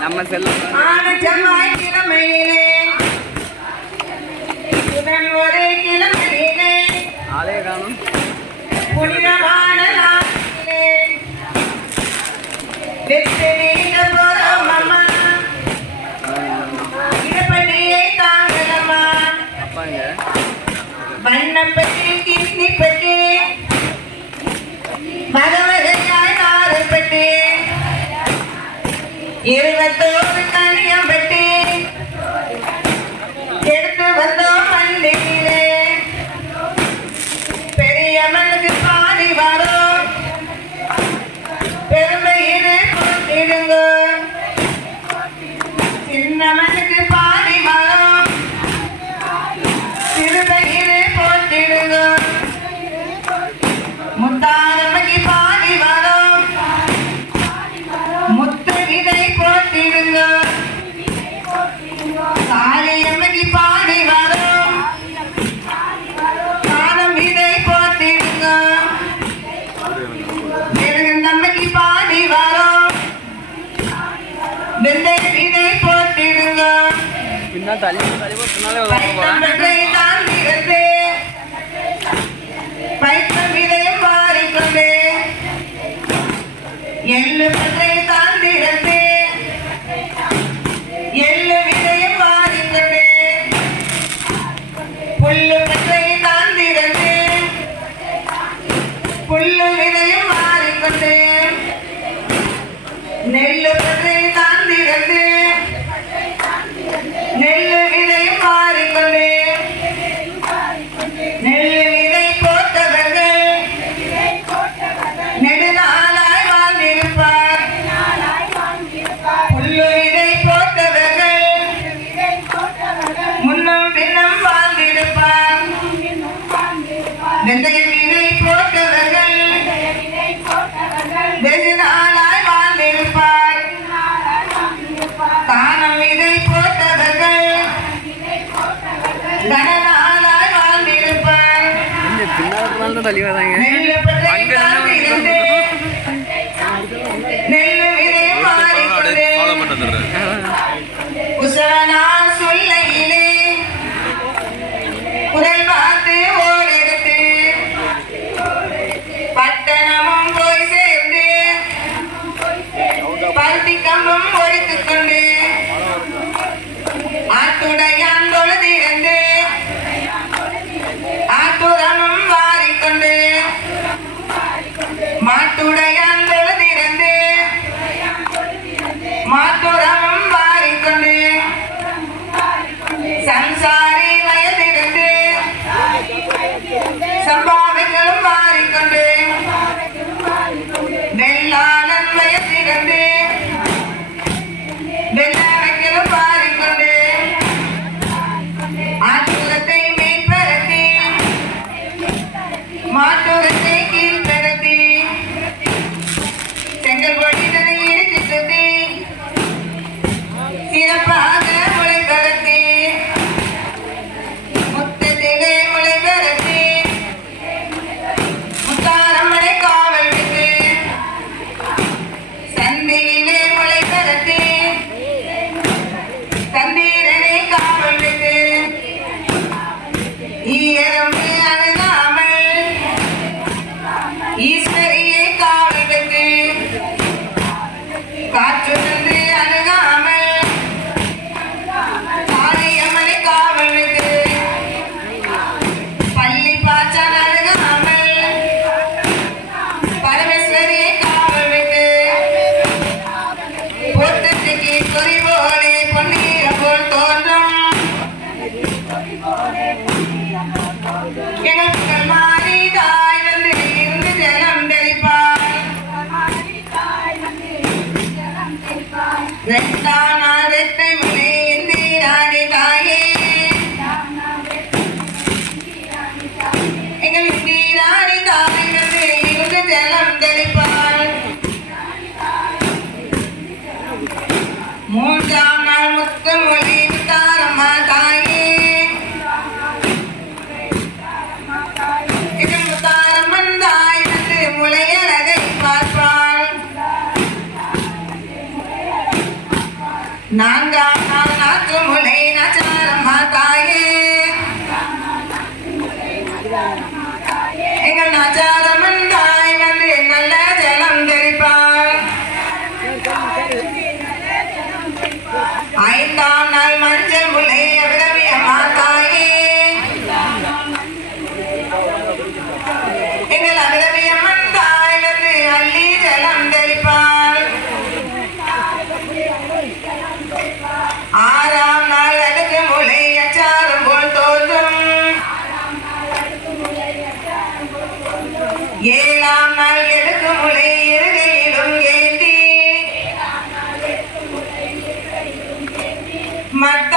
நம்ம செல்லும் ஒரே கிழமையிலே ஆளே காணும் புனிதமான நாளிலே வெற்றிட போறோம் அம்மா இடப்படியை தாங்கலம்மா அப்பாங்க வண்ணப்பட்டி கிண்ணிப்பட்டி மகவகையாய் நாரப்பட்டி 21 கனியம்பட்டி எடுத்து வந்தோம் மண்டியிலே பெரியம்மனுக்கு பாடி வரோம் பெருமையிலே போட்டிடுங்க சின்னம்மனுக்கு பாடி வரோம் சிறுமையிலே போட்டிடுங்க முத்தாரம்மைக்கு பாடி வரோம் முத்து இதை போட்டிடுங்க காளியம்மைக்கு பாடி வரோம் காலம் இதை போட்டிடுங்க நெருங்கந்தம்மைக்கு பாடி வரோம் வெந்தை இதை போட்டிடுங்க பின்னா தள்ளி போட்டுனாலே பைத்தம்பட்டை தாண்டிடுது பைத்தம் இதையும் மாறிக்கொண்டு எள்ளு பற்றை தாண்டிடுது எள்ளு விதையும் மாறிக்கொண்டு புல்லு பற்றை தாண்டிடுது புல்லு விதையும் மாறிக்கொண்டு நெல்லு பற்றை தாண்டிடுது நெல்லு விதையும் மாறிக்கொண்டு நெல்லு விதை போட்டவர்கள் நெடுநாளாய் வாழ்ந்திருப்பார் புல்லு விதை போட்டவர்கள் முன்னும் பின்னும் வாழ்ந்திருப்பார் வெந்தய விதை போட்டவர்கள் வெகு நாளாய் வாழ்ந்திருப்பார் காணம் விதை போட்டவர்கள் கனநாளாய் வாழ்ந்திருப்பார் பின்னால தள்ளி வராங்க நெல்லு பற்றை தாண்டியிருந்து நெல்லு விதையும் மாறிக்கொண்டு உசவனார் சொல்லையிலே குரல் பார்த்து ஓரெடுத்து பட்டணமும் போய் சேர்ந்து பருத்தி கம்பும் ஒழித்துக் கொண்டு ஆட்டுடையான் தொழுதிருந்து ஆட்டுரமும் வாரிக்கொண்டு மாட்டுடையான் தொழுதிருந்து மாட்டுரமும் வாரிக்கொண்டு நான்காம் நாள் நாக்கு முளை நச்சாரம் தாயே எங்கள் நச்சாரமன் தாய் வந்து நல்ல ஜலம் தெளிப்பாள். ஐந்தாம் நாள் மஞ்சள் முளை அபிரவியமா தாயே எங்கள் அபிரவியம்மன் தாய் வந்து அள்ளி ஜலம் தெளிப்பாள். ஆறாம் நாள் அடுக்கு முளை அச்சாரம் போல் தோன்றும். ஏழாம் நாள் எடுக்கு முளை இருகையிலும் ஏந்தி மற்ற